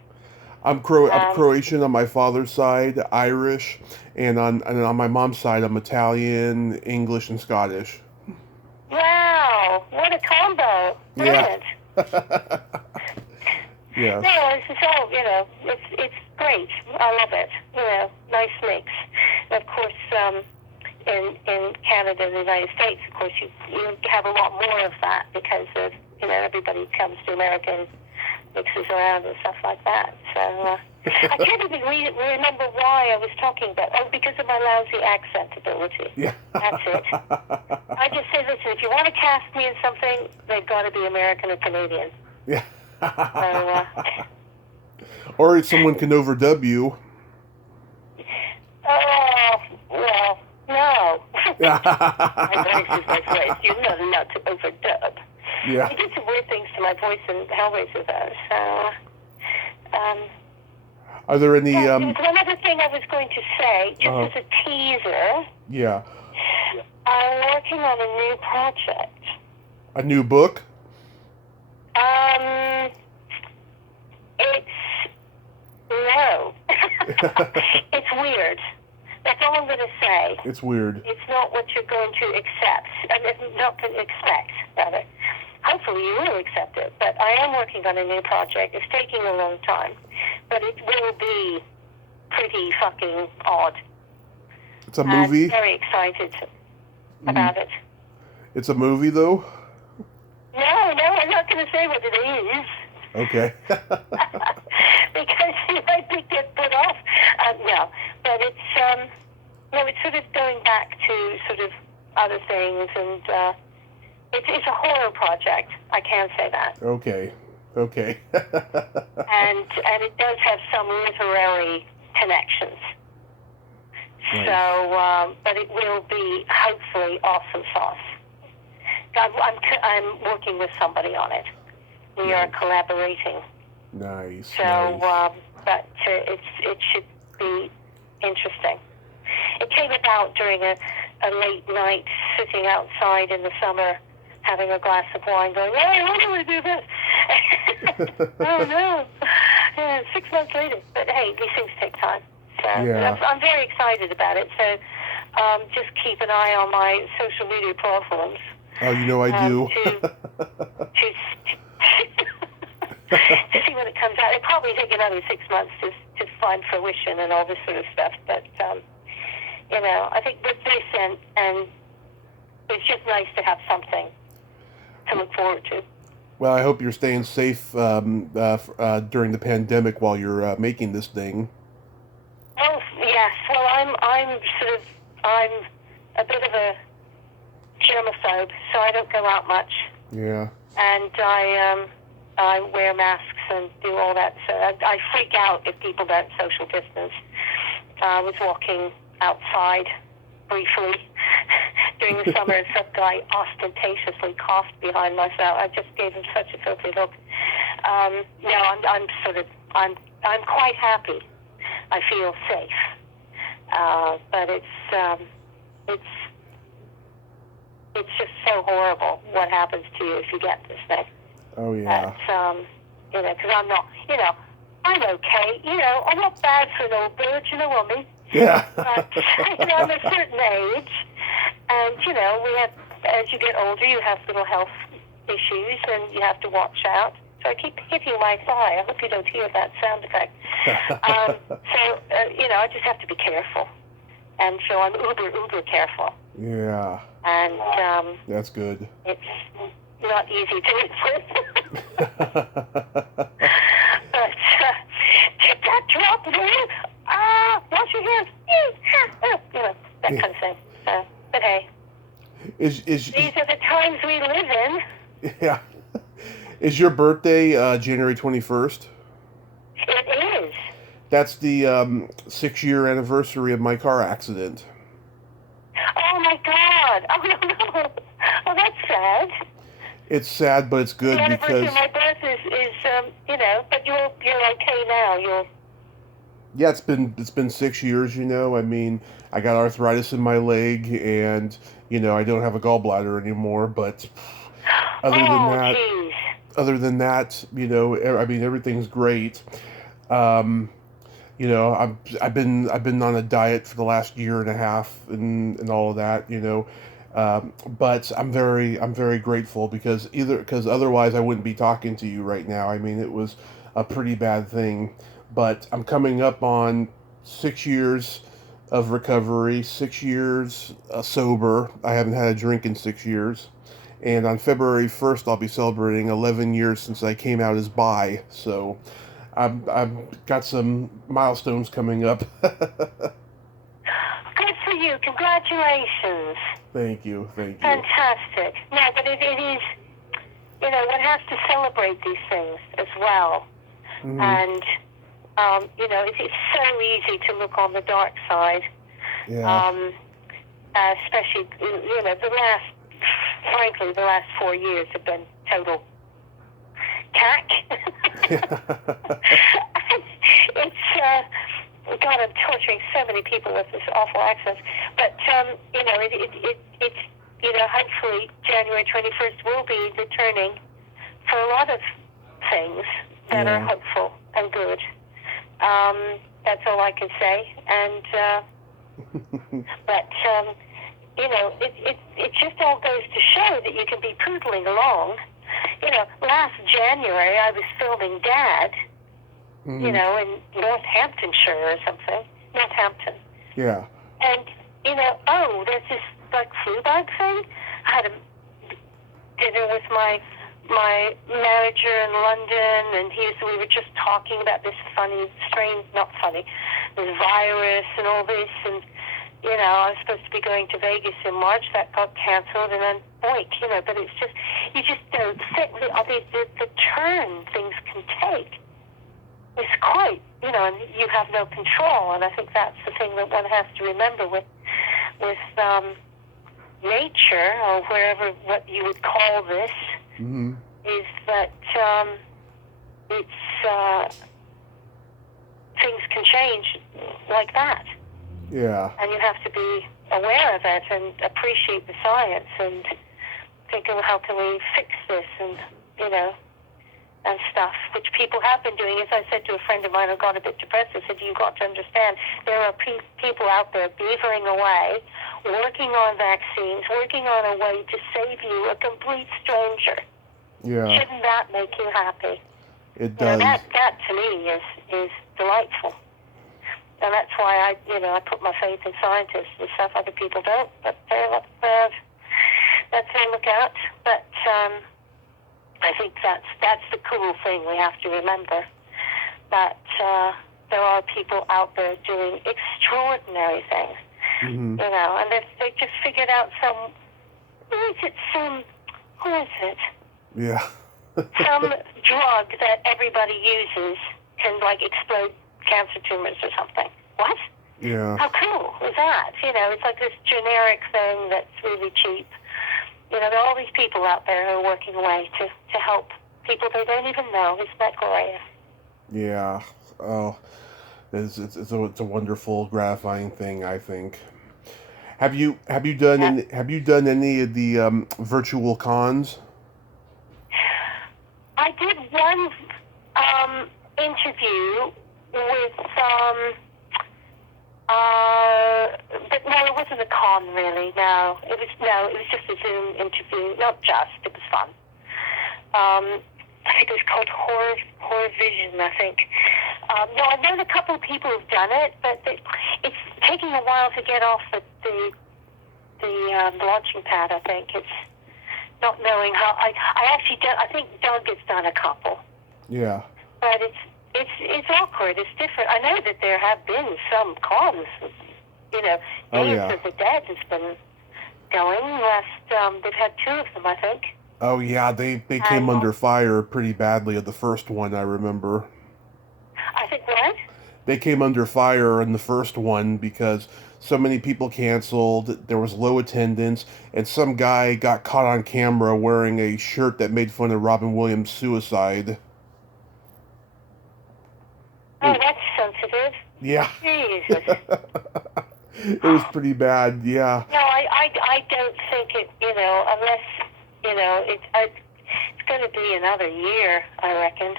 I'm Croatian on my father's side, Irish, and on my mom's side, I'm Italian, English, and Scottish. Wow, what a combo! Brilliant. Yeah. Yeah. No, this is all, it's great. I love it. Nice mix. And of course, in Canada and the United States, of course, you have a lot more of that because of, everybody comes to America and mixes around and stuff like that. So I can't even remember why I was talking about. Oh, because of my lousy accent ability. Yeah. That's it. I just say, listen, if you want to cast me in something, they've got to be American or Canadian. Yeah. So, or someone can overdub you. Oh, well, no. My voice is my voice. You're not allowed to overdub. Yeah. They did some weird things to my voice in Hellraiser, though, so... Are there any... There was one other thing I was going to say, just as a teaser. Yeah. I'm working on a new project. A new book? No. It's weird. That's all I'm going to say. It's weird. It's not what you're going to accept. I mean, not going to expect, rather. Hopefully you will accept it. But I am working on a new project. It's taking a long time. But it will be pretty fucking odd. It's a movie? I'm very excited about it. It's a movie, though? No, I'm not going to say what it is. Okay. Because you might get put off. No, but it's sort of going back to sort of other things, and it's a horror project. I can say that. Okay. and it does have some literary connections. Nice. So, but it will be hopefully awesome sauce. I'm working with somebody on it. We are collaborating. Nice. So, nice. But it should be interesting. It came about during a late night sitting outside in the summer, having a glass of wine, going, "Hey, why do we do this?" Oh no! 6 months later, but hey, these things take time. So I'm very excited about it. So just keep an eye on my social media platforms. Oh, I do. To see when it comes out. It'll probably take another 6 months to find fruition and all this sort of stuff. But, I think with this and it's just nice to have something to look forward to. Well, I hope you're staying safe during the pandemic while you're making this thing. Oh, yes. Well, I'm a bit of a germaphobe, so I don't go out much. Yeah. And I wear masks and do all that. So I freak out if people don't social distance. I was walking outside briefly during the summer, and some guy ostentatiously coughed behind myself. I just gave him such a filthy look. I'm quite happy. I feel safe. But it's just so horrible what happens to you if you get this thing. Oh, yeah. Because I'm not, I'm okay. I'm not bad for an old bird, you know what I mean? Yeah. But, I'm a certain age, and, we have, as you get older, you have little health issues, and you have to watch out. So I keep hitting my thigh. I hope you don't hear that sound effect. I just have to be careful. And so I'm uber careful. Yeah. And that's good. It's not easy to live with. But take that drop, will you? Wash your hands. That kind of thing. But hey, these are the times we live in. Yeah. Is your birthday January 21st? It is. That's the 6-year anniversary of my car accident. Oh my God! Oh no! Oh, that's sad. It's sad, but it's The good anniversary because of my birth is but you're okay now. yeah, it's been 6 years. I mean, I got arthritis in my leg, and I don't have a gallbladder anymore. But other than Oh, that, jeez. I mean, everything's great. Um, I've been on a diet for the last year and a half and all of that. But I'm very grateful because otherwise I wouldn't be talking to you right now. I mean, it was a pretty bad thing, but I'm coming up on 6 years of recovery, 6 years sober. I haven't had a drink in 6 years. And on February 1st, I'll be celebrating 11 years since I came out as bi. So I've got some milestones coming up. Good for you. Congratulations. Thank you. Fantastic. No, but it is, one has to celebrate these things as well. Mhm. And, it's so easy to look on the dark side. Yeah. Especially, frankly, the last 4 years have been total cack. God, I'm torturing so many people with this awful accent. But, hopefully January 21st will be the turning for a lot of things that are hopeful and good. That's all I can say. And, but, it just all goes to show that you can be poodling along. Last January I was filming Dad, in Northamptonshire or something. Northampton. Yeah. And, there's this, flu bug thing. I had a dinner with my manager in London, and we were just talking about this this virus and all this, and, I was supposed to be going to Vegas in March. That got canceled, and then, but it's just, you just don't think the turn things can take. It's quite, and you have no control, and I think that's the thing that one has to remember with nature, or wherever, what you would call this, Mm-hmm. is that things can change like that. Yeah. And you have to be aware of it and appreciate the science and think, oh, how can we fix this, and, and stuff, which people have been doing. As I said to a friend of mine who got a bit depressed, I said, you've got to understand, there are people out there beavering away, working on vaccines, working on a way to save you, a complete stranger. Yeah. Shouldn't that make you happy? It does. That to me is delightful. And that's why I put my faith in scientists and stuff. Other people don't, but that's their lookout. But I think that's the cool thing we have to remember, that there are people out there doing extraordinary things, Mm-hmm. and they just figured out who is it? Yeah. Some drug that everybody uses can explode cancer tumors or something. What? Yeah. How cool is that? It's like this generic thing that's really cheap. There are all these people out there who are working away to help people they don't even know. Isn't that glorious? Yeah. Oh, it's a wonderful, gratifying thing, I think. Have you done any of the virtual cons? I did one interview with but no, it wasn't a con really. No, it was just a Zoom interview. Not just, it was fun. I think it was called Horror Vision, I think. No, I've known a couple of people who've done it, but it's taking a while to get off the launching pad. I think it's not knowing how. I think Doug has done a couple. Yeah. But it's awkward. It's different. I know that there have been some cons. Days of the Dead has been going. They've had 2 of them, I think. Oh yeah, they came under fire pretty badly at the first one, I remember. I think what? they came under fire in the first one because so many people canceled. There was low attendance, and some guy got caught on camera wearing a shirt that made fun of Robin Williams' suicide. Oh, that's sensitive. Yeah. Jesus. It was pretty bad, yeah. No, I don't think it, unless, it's going to be another year, I reckon,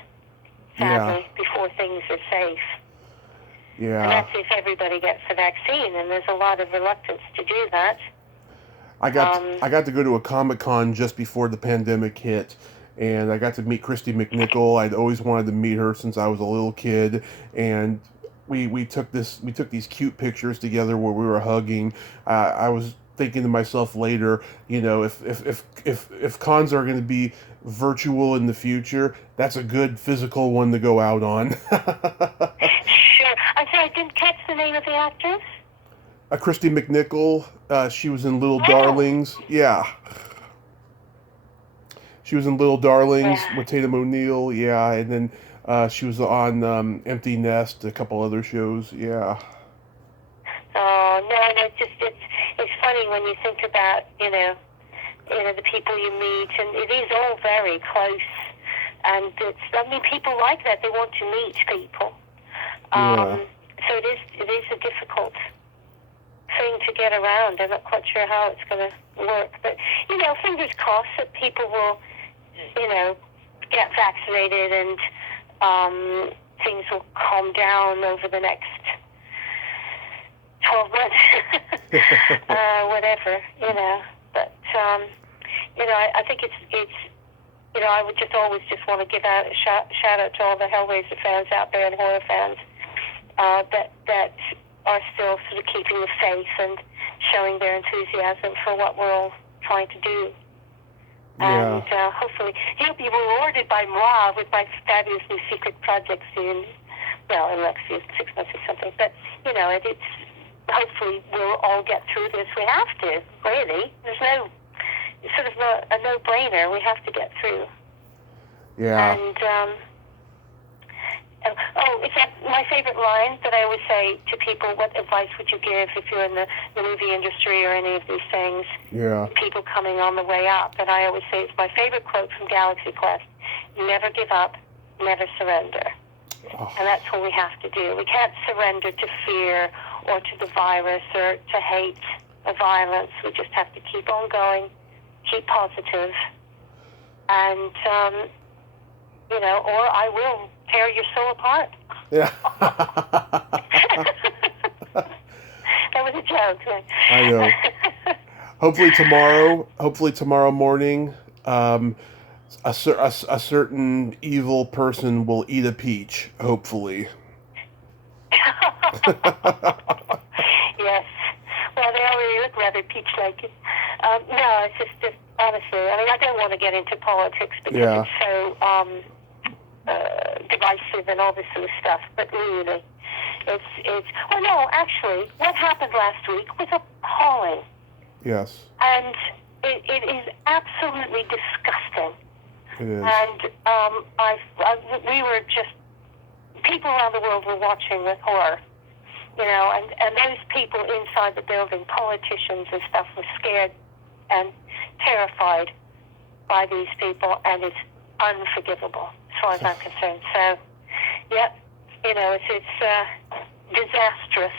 sadly, before things are safe. Yeah. And that's if everybody gets the vaccine, and there's a lot of reluctance to do that. I got to go to a Comic-Con just before the pandemic hit, and I got to meet Christy McNichol. I'd always wanted to meet her since I was a little kid, and we took these cute pictures together where we were hugging. I was thinking to myself later, if cons are going to be virtual in the future, that's a good physical one to go out on. Sure. I'm sorry, I didn't catch the name of the actress. Christy McNichol. She was in Little Darlings. Yeah. She was in Little Darlings with Tatum O'Neal. Yeah, and then she was on Empty Nest, a couple other shows. Yeah. Oh no, it's funny when you think about the people you meet, and it is all very close. And people like that. They want to meet people. So it is a difficult thing to get around. I'm not quite sure how it's going to work, but fingers crossed that people will, get vaccinated and things will calm down over the next 12 months, whatever, But I think it's. I would always want to give out a shout out to all the Hellraiser fans out there and horror fans that are still sort of keeping the faith and showing their enthusiasm for what we're all trying to do. Yeah. And hopefully he'll be rewarded by moi with my fabulous new secret project soon. Well, in the next 6 months or something. But, it's hopefully we'll all get through this. We have to, really. It's sort of a no-brainer. We have to get through. Yeah. And, it's my favorite line that I always say to people, what advice would you give if you're in the movie industry or any of these things? Yeah. People coming on the way up. And I always say, it's my favorite quote from Galaxy Quest: never give up, never surrender. Oh. And that's what we have to do. We can't surrender to fear or to the virus or to hate or violence. We just have to keep on going, keep positive, and, or I will tear your soul apart. Yeah. That was a joke. I know. Hopefully tomorrow morning, a certain evil person will eat a peach, hopefully. Yes. Well, they already look rather peach-like. No, it's just honestly, I don't want to get into politics because it's so divisive and all this sort of stuff, but really, well, no, actually, what happened last week was appalling. Yes. And it is absolutely disgusting. It is. And we were just, people around the world were watching with horror, and those people inside the building, politicians and stuff, were scared and terrified by these people, and it's unforgivable as far as I'm concerned. So, yep, it's disastrous.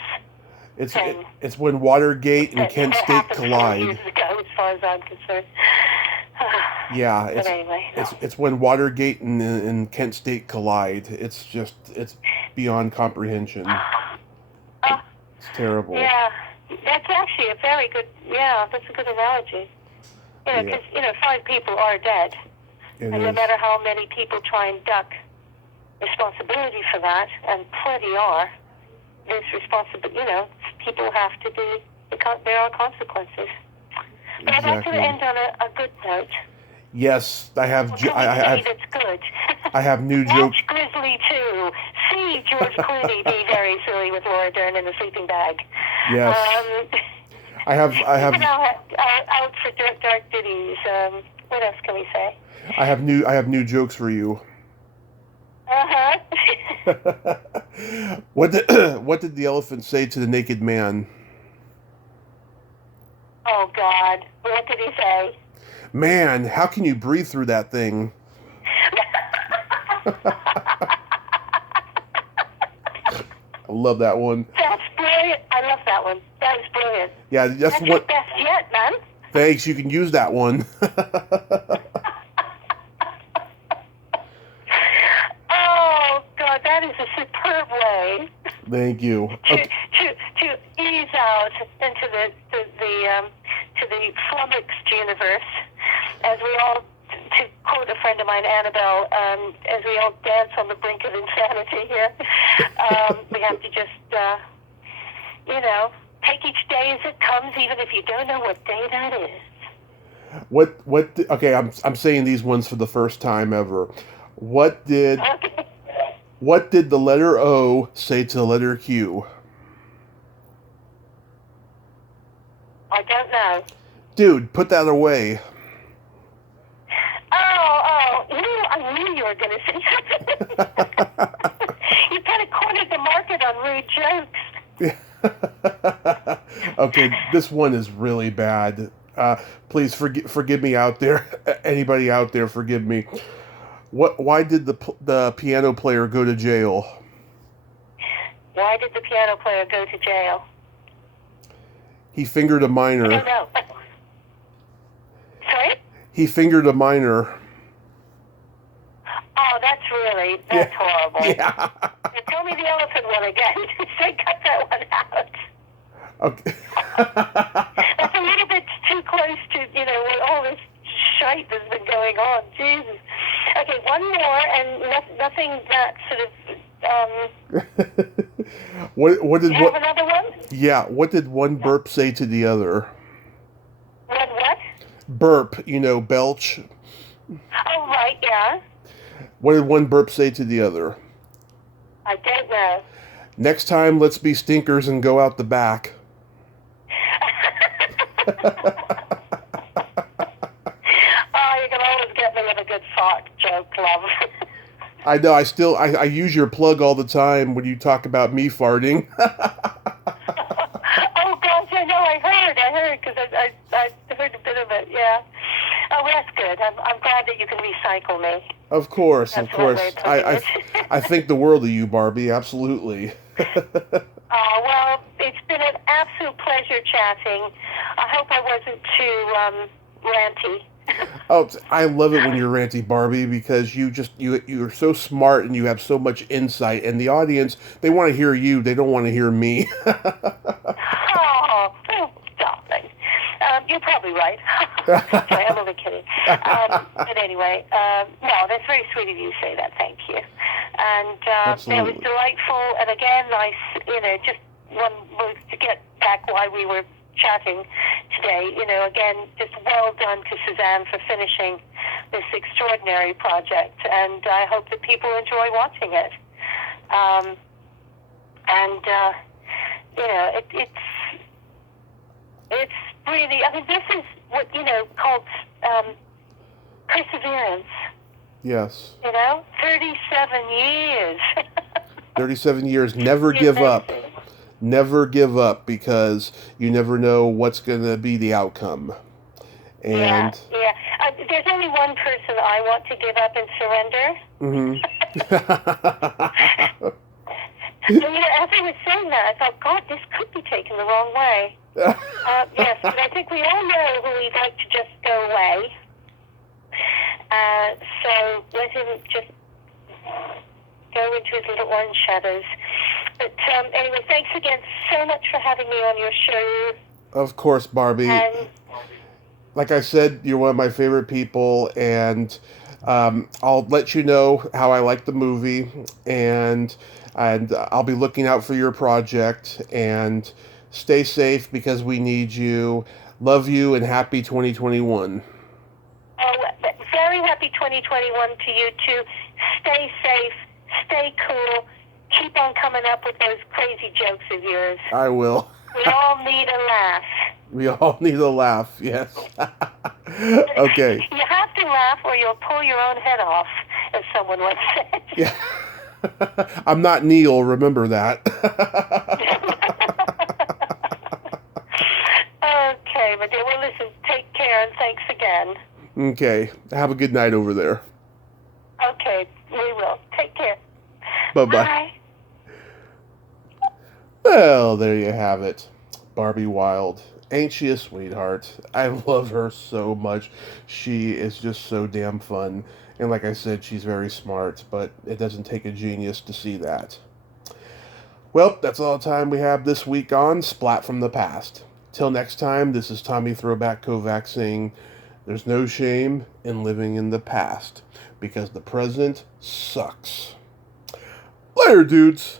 It's when Watergate and Kent State happened 4 collide. years ago, as far as I'm concerned. Yeah, But anyway, no. it's when Watergate and Kent State collide. It's beyond comprehension. It's terrible. Yeah, that's actually a very good. Yeah, that's a good analogy. Because 5 people are dead, and no matter how many people try and duck responsibility for that, and plenty are, there's responsibility. People have to be. There are consequences. But I'd like to end on a good note. Yes, I have. That's good. I have new jokes. Watch Grizzly 2. See George Clooney be very silly with Laura Dern in the sleeping bag. Yes. I have. Out for dark ditties. What else can we say? I have new jokes for you. What did what did the elephant say to the naked man? Oh, God. What did he say? Man, how can you breathe through that thing? I love that one. That's brilliant. I love that one. That is brilliant. Yeah, that's Your what. best yet, man. Thanks, you can use that one. Oh, God, that is a superb way Thank you. Okay. to ease out into to the flummoxed universe, as we all, to quote a friend of mine, Annabelle, as we all dance on the brink of insanity here. We have to just, take each day as it comes, even if you don't know what day that is. Okay, I'm saying these ones for the first time ever. What did Okay. what did the letter O say to the letter Q? I don't know. Dude, put that away. Oh, I knew you were going to say something. You kind of cornered the market on rude jokes. Okay, this one is really bad. Please forgive me out there. Anybody out there, forgive me. Why did the piano player go to jail? Why did the piano player go to jail? He fingered a I minor. don't know. Sorry? He fingered a minor. Oh, that's horrible. Yeah. Now, tell me the elephant one again. Say, cut that one out. Okay. That's a little bit too close to, what all this shite that's been going on. Jesus. Okay, one more, and nothing that sort of, What did you have another one? Yeah, what did one burp say to the other? What? Burp, belch. Oh, right, yeah. What did one burp say to the other? I don't know. Next time, let's be stinkers and go out the back. Oh, you can always get me with a good fart joke, love. I know, I use your plug all the time when you talk about me farting. Oh, gosh, I know, I heard, because I heard a bit of it, yeah. Oh, well, that's good. I'm glad that you can recycle me. Of course. That's one way of putting it. I think the world of you, Barbie, absolutely. Well, it's been an absolute pleasure chatting. I hope I wasn't too ranty. Oh, I love it when you're ranty, Barbie, because you're so smart and you have so much insight, and the audience, they want to hear you, they don't want to hear me. Oh, darling. You're probably right. Sorry, I'm only kidding. But anyway, no, that's very sweet of you to say that. Thank you. And it was delightful. And again, nice, just one to get back why we were chatting today. Again, just well done to Suzanne for finishing this extraordinary project. And I hope that people enjoy watching it. It's really, this is what, called perseverance. Yes. 37 years. 37 years. Never give up. Never give up, because you never know what's going to be the outcome. And yeah. There's only one person I want to give up and surrender. Mm-hmm. As I was saying that, I thought, God, this could be taken the wrong way. Yes, but I think we all know who we'd like to just go away. So let him just go into his little orange shadows. But anyway, thanks again so much for having me on your show. Of course, Barbie. And, like I said, you're one of my favorite people, and I'll let you know how I like the movie, and I'll be looking out for your project, and stay safe because we need you. Love you, and happy 2021. Oh, very happy 2021 to you too. Stay safe, stay cool, keep on coming up with those crazy jokes of yours. I will. We all need a laugh. We all need a laugh, yes. Okay. You have to laugh or you'll pull your own head off, as someone once said. Yeah. I'm not Neil, remember that. Okay, my dear. Well, listen, take care and thanks again. Okay, have a good night over there. Okay, we will. Take care. Bye-bye. Bye. Well, there you have it. Barbie Wilde. Ain't she a sweetheart? I love her so much. She is just so damn fun. And like I said, she's very smart, but it doesn't take a genius to see that. Well, that's all the time we have this week on Splat from the Past. Till next time, this is Tommy Throwback Kovac saying, there's no shame in living in the past, because the present sucks. Later, dudes!